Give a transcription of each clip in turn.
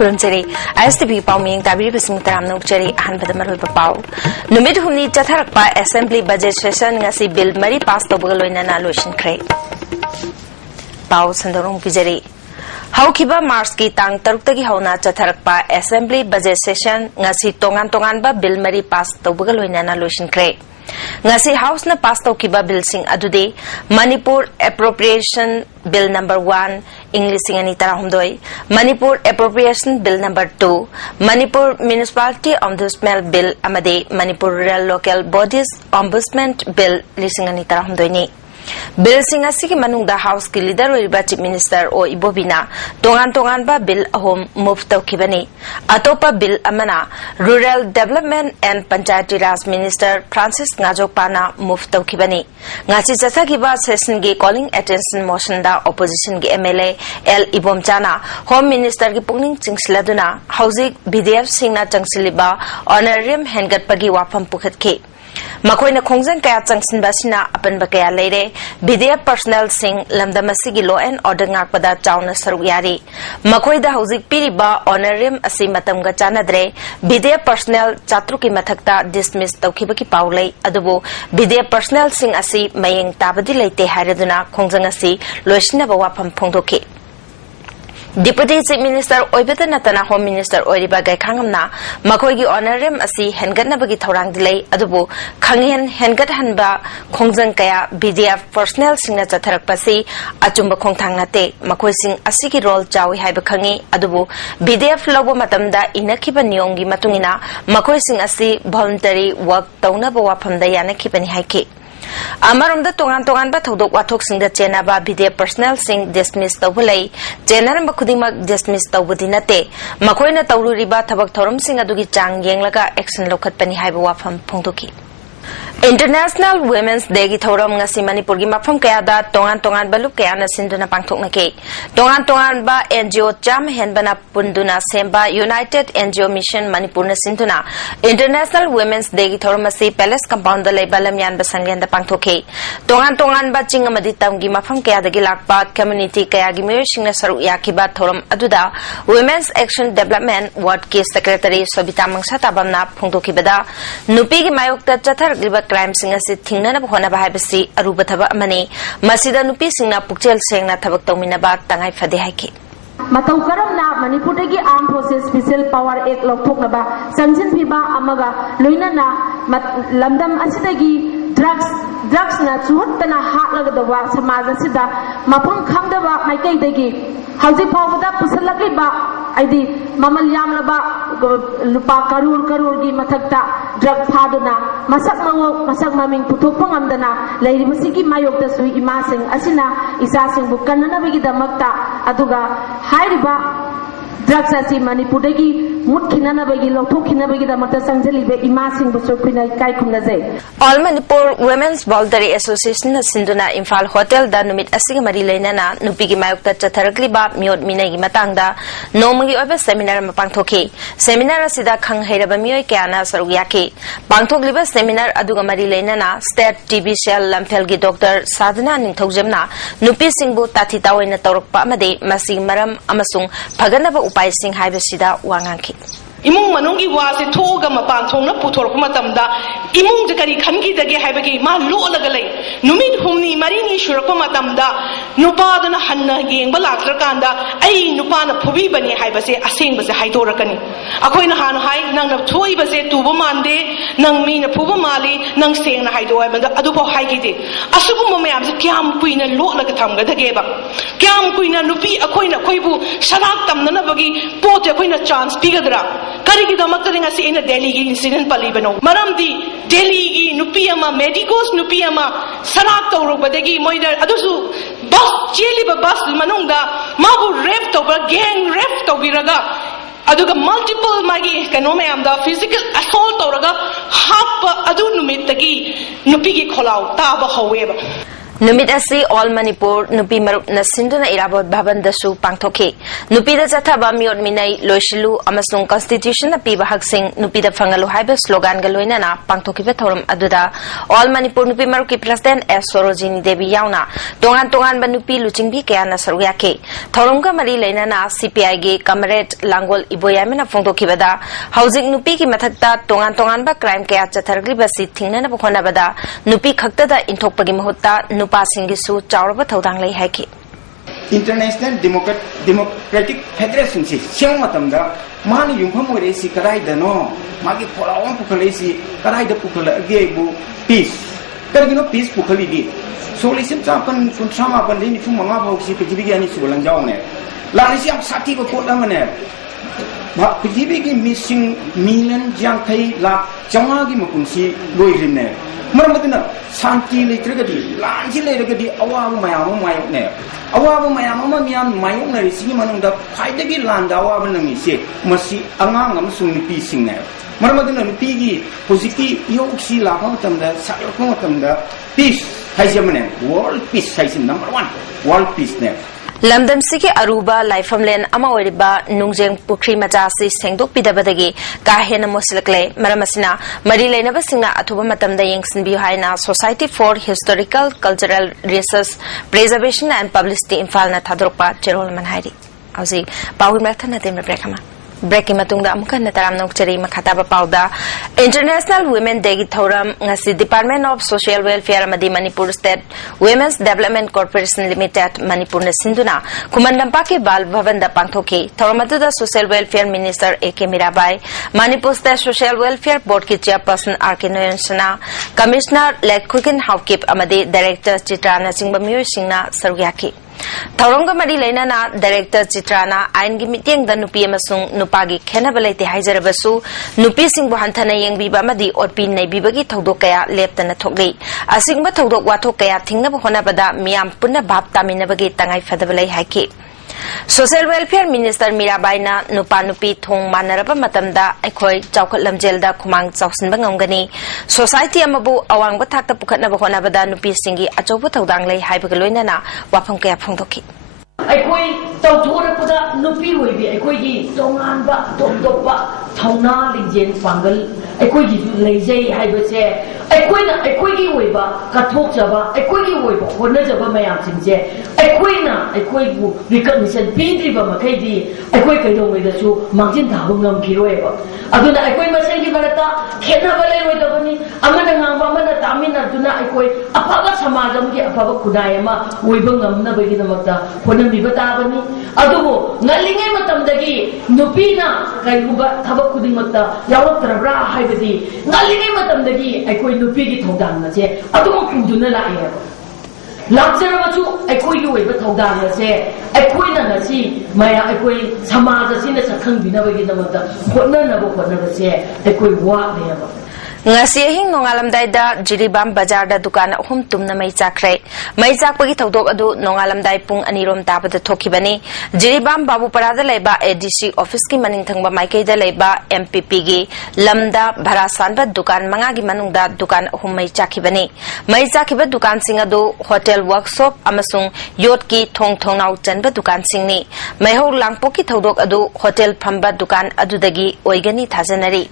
खुरमचरी ISTV पाउमिंग ताबिरी busing तराम नौचरी अहनबद मरुब पाउ नुमित हुमनी चथरकपा assembly budget session ngasi bill मरी पास तौबग लोइनना लोइसिनख्रे पाउ संदरों पिजरी हौखिबा मार्च की तांग तरुक्तगी हौना चथरकपा असेंबली बजेट सेशन ngasi तोंगान तोंगानबा बिल मरी pass तौबग लोइनना लोइसिनख्रे ngasi house na pass taukiba bill sing adude Manipur appropriation bill number 1 English ani tarahumdoi Manipur appropriation bill number 2 Manipur municipality ombudsman bill amade Manipur rural local bodies ombudsman bill lising ani tarahumdoi ni bill sing asigi manungda house ki leader oiba chief minister o ibobina tongan ba bill ahom move taukibani atopa bill amana rural development and panchayati raj minister Francis Ngajokpana move taukibani ngasi chasagiba session gi calling attention motion da opposition gi MLA L Ibomchana home minister gi pungning chingsladuna hauzik BDF singna changsiliba honorarium hengat pagi wafam pukhatke Makoina Kongzang Kaya Changsin Basina Apan Bakaya Lere, BDF personnel sing Lamdamasigi law and order Ngakpada Chowna Saruyari. Makoida Hauzik Piriba honorarium Asimatam Gachanadre, BDF personnel Chatruki Matakta dismissed Taukibaki Paule, Adubo, BDF personnel sing Asi Maying Tabadi Late Haraduna, Kongzang Asi, Loishna Bawapam Pongdoki. Deputy Chief Minister Oibeta Natana Home Minister Oiriba Gaikangamna, Makoigi honorarium Asi Hengatna Bagi Thorang delay, Adubu, Kanghen Hengat Hanba, Kongzang Kaya, BDF personnel Singna Chatharakpasi, Achumba Kongtangnate, Makoi Sing Asiki roll Jawi Haibakangi, Adubu, BDF Lobo Matamda, Inakiba Nyongi Matungina, Makoi Sing Asi voluntary work Tauna Bawapam Dayana Kipani Haiki. Amaramda tongan ba thodok wathok singda chenaba BDF personnel sing dismiss tawulai chenaram bakhudimak dismiss tawbudi nate makoina tawruriba thabak thoram sing adugi chang yenglaga action lokhatpani haiba wafam phongdoki International Women's Day gi thoram ngasi Manipur gi mafam kaya da tongan balup kaya na sinduna pangthokna ke tongan ba NGO cham henbana punduna semba United NGO Mission Manipur na sinduna International Women's Day gi thoram asi Palace Compound da leibalam yan ba sanggen da pangthoke tongan ba chingamadi tam gi mafam kaya da gi lakpa community kaya gi mir singna saru yakiba thoram aduda Women's Action Development Ward ki Secretary Sobita Mangsata bamna phongdoki bada nupi gi mayokta chathar giba crime sing asi thingna na bhona ba habisi aruba thaba amani masida nupi singna pukchel sengna thabak tawmina ba tangai phade haiki matau karamna Manipur dagi Armed Forces Special Power Act lokthokna ba sanjin phiba amaga loina na lamdam asidagi drugs na chuhtana hatlaga dawa samaj asida mapam khangdaba maikai dagi hauji phawda pusalakliba aidi mamal yamlaba lupa karur gi mathakta drug phaduna masak maming puthokpa ngamdana leiribasigi mayokta sui imasing asina isasing bukanna bagi damakta aduga hairiba drugs asi Manipur dagi mutkina bagi lokthokina bagi damakta sangjalibe imasing busokina kai khumna jai All Manipur Women's Voluntary Association na sinduna Imphal Hotel da numit asiga mari leinana nupigi mayokta chatharakliba miot minai gi matangda nomagi oba seminar ma pangthoki seminar asida khang heiraba mioi kyana saruyaki pangthokliba seminar aduga mari leinana State TB Cell Lamphel gi Dr Sadhana Ningthogjamna nupi singbu tathi tawaina tawrakpa amade masi maram amasung phaganaba upai sing haibasida wangangki Imung manungi wase thoga mapan thongna puthorpa matamda imung jakari khangi dage haibagi ma lo lagalai numit humni marini shurakpa matamda nupadana hanna yengba laktrakanda ai nupana phubi bani haibase aseng base haidorakani akoina han hai nangna thoi base tuba mande nang mina phuba mali nang sengna haidoi banda adupo haigide asubu mayam se kyam kuina lo laga thamga dage ba kyam kuina nupi akoina koibu sarak tamna bagi pote akoina chance pigadra Kariki damakta ring asi ina Delhi gi incident palibano maramdi Delhi gi nupiyama medicos nupiyama sanak tawrok badagi moida adusu bus cheli ba bus manungda mabu rape tawba gang rape tawbiraga aduga multiple magi kanome amda physical assault tawraga hap adu numitagi nupigi kholau taba haweba Numit asi All Manipur Nupi Marup na Sinduna Irabot Bhavan Dasu Pangthoki. Nupi da Jathaba Miot Minai Loishilu Amasung Constitution na Piba Hagsing Nupi da Fangalu Haiba slogan Galoina na Pangthoki Thorum Aduda All Manipur Nupi Maruki President S. Sorojini Devi Yauna Tongan Tongan Banupi Luchingbi Kayana Saruyake Thorumga Mari Lena na CPI ge Comrade Langol Iboyamina Pangthoki Bada Housing Nupi ki Mathakta Tongan Tongan ba crime kaya Chathargri Basi Thingna na Bukhona Bada Nupi Khakta da Intokpagi Mahutta Pasingisu Chauraba Todang Lay Haki. International Democratic Federation si siyang matamda mani yung pamuri si karay da no magi polawang pukalay si karay da pukala bu peace kargino peace pukali di so lisim chapan kun sama pan lini fu manga bau si pijibigi ani sulang jaw ne la ni siam sati ko koda mane ba pijibigi missing million jang kai la jawagi makunsi loirin ne Maramadina Santi Litrigadi, Lanji Legadi, Awa Mayama Mayone, Awa Mayama Mayona is Siman the Paidagi Land, Awa Nisi, Masi Amangam Suni Piecing there. Maramadina Pigi, Posiki, Yoksi Lahotam, the Salakotam, the peace, Hajamane, world peace, Hajim #1, world peace there. Lamdam Siki Aruba, Lifehamlen, Amaoriba, Nungjeng Pukri Majasi, Sengdok Pidabadagi, Kahena Mosilakle, Maramasina, Marilena Basina, Atuba Matam the Yangsin Bihaina, Society for Historical, Cultural Research, Preservation and Publicity in Falna Tadropa, Jerol Manhari. Ausi, Paul Mertana Brekama. Breaking Matunda Amkan Nataram Nokcheri Makataba Pauda International Women Day Thoram Ngasi Department of Social Welfare Amadi Manipur State Women's Development Corporation Limited Manipur na Sinduna Kumandampaki Bal Bhavan da Pangthoki Thoramatuda Social Welfare Minister A.K. Mirabai Manipur State Social Welfare Board ki Chairperson R.K. Noyansana Commissioner Lekhukin Haukip Amadi Director Chitrana Singbamyu Singna Sarugyaki Tauronga Mari Lena na Director Chitrana Aingi Meeting the Nupi Amasung Nupagi Kenabalate Hajarabasu Nupi Singbu Hantana Yang Biba Madi or Pin Bibagi Todokaya Leptana Togli Asingba Todok Watokaya Tinga Honabada Miam Puna Bab Taminabagi Tangai Fadabale Haki Social Welfare Minister Mirabai na Nupa Nupi Thong Manaraba Matamda Ekoi Chaukat Lamjelda Kumang Chausin Bangangani Society Amabu Awang Batakta Pukatna Bahonabada Nupi Singi Achobu Taudanglay Haibagaloina na Wapang Kaya Pongdoki. Aikoi tauthorapda nupi hoibi aikoi gi tonganba topdoppa thauna lingjen pangal aikoi gi leijai haibase aikoi gi hoiba kathokjaba aikoi gi hoiba honajaba mayam singje aikoi bu recognition pindriba makhaidi aikoi kaidongwei da chu mangjin thabung ngam kiroeba aduna aikoi masai gi barata khenaba leroidabani amana ngamba amana tamina duna aikoi aphaba samajam gi aphaba khudai ma hoiba ngamna bagi namakta Bibatabani, Adubo, Nalinga Matamdagi, Nupina, Kayuba, Tabakudi Mata, Yawatra, Hibadi, Nalinga Matamdagi, I quit Nupigi Todana, Adumo Kuduna Laya. Laxeramachu, I quit you with Todana, say, I quit Nasi, Maya, I quit Samaza Sinas, a Kambinabagi Namata, what never say, I quit what they have. Ngasihing nongalamday da Jiribam Bajar da dukan hum tumna may chakre may chakpagi tawdok adu nongalamday pung anirom tapad thokibani Jiribam Babu Parada leba ADC office ki maningthangba maikay da leba MPP gi lamda bharasanba dukan mangagi manungda dukan hum may chakibani may chakiba dukan sing adu hotel workshop amasung yot ki thong naw chanba dukan singni may ho langpo ki tawdok adu hotel phamba dukan adudagi oigani thajanari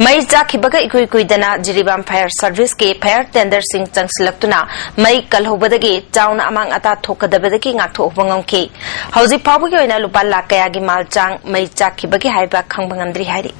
may chakibaga ikui Dana Jiribam Fire Service ke fire tender sing changsilaktuna mai kalhobadagi chauna amang ata thokadabadagi ngakthok bangongki hauji pawgi oina lupa lakh kaya gi malchang mai chakhibagi haiba khangbangandri hairi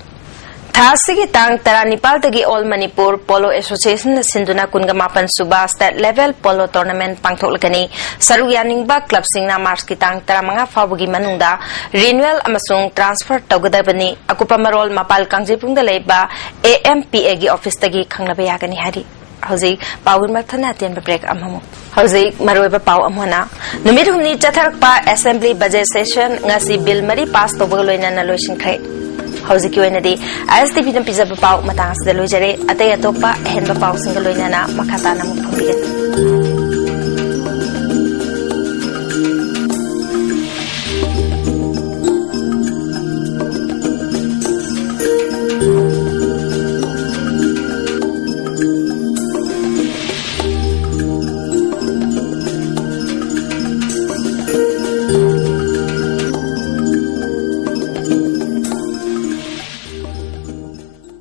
Thasigi tang Taranipal tagi All Manipur Polo Association na Sinduna Kungamapan Suba State Level Polo Tournament pangthoklagani Sarugyaningba Club Singna Mars ki tang Taramanga Fabugi Manungda Renewal amasung transfer tawgadabani akupa marol mapal kangjipungda leiba AMPA gi office tagi khanglaba yagani hari Hauzi Pawin Marthana Tian Break Amamu Hauzi Maroiba Paw Amhona Numit humni Chatharakpa Assembly Budget Session ngasi bill mari pass tawbagaloina na loishin khay Hauzi ki oina di ISTV ng pizza papaw matang sa daloy jare atay atopa hen papaw singgaloy na makata na mong pambigat.